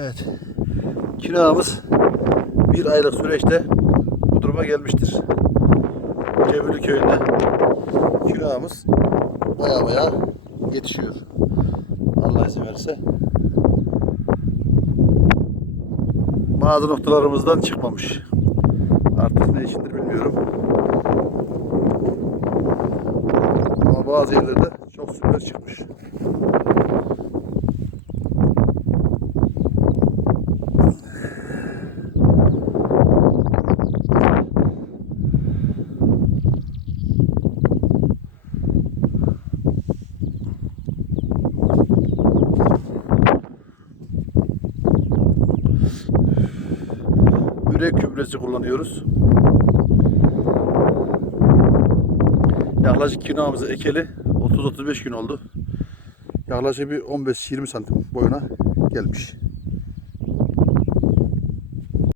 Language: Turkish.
Evet. Kinağımız bir aylık süreçte bu duruma gelmiştir. Cebülü köyünde kinağımız baya baya yetişiyor. Allah izin verirse. Bazı noktalarımızdan çıkmamış. Artık ne içindir bilmiyorum. Ama bazı yerlerde çok süper çıkmış. Ürek gübresi kullanıyoruz. Yaklaşık kinamızı ekeli 30-35 gün oldu. Yaklaşık bir 15-20 santim boyuna gelmiş.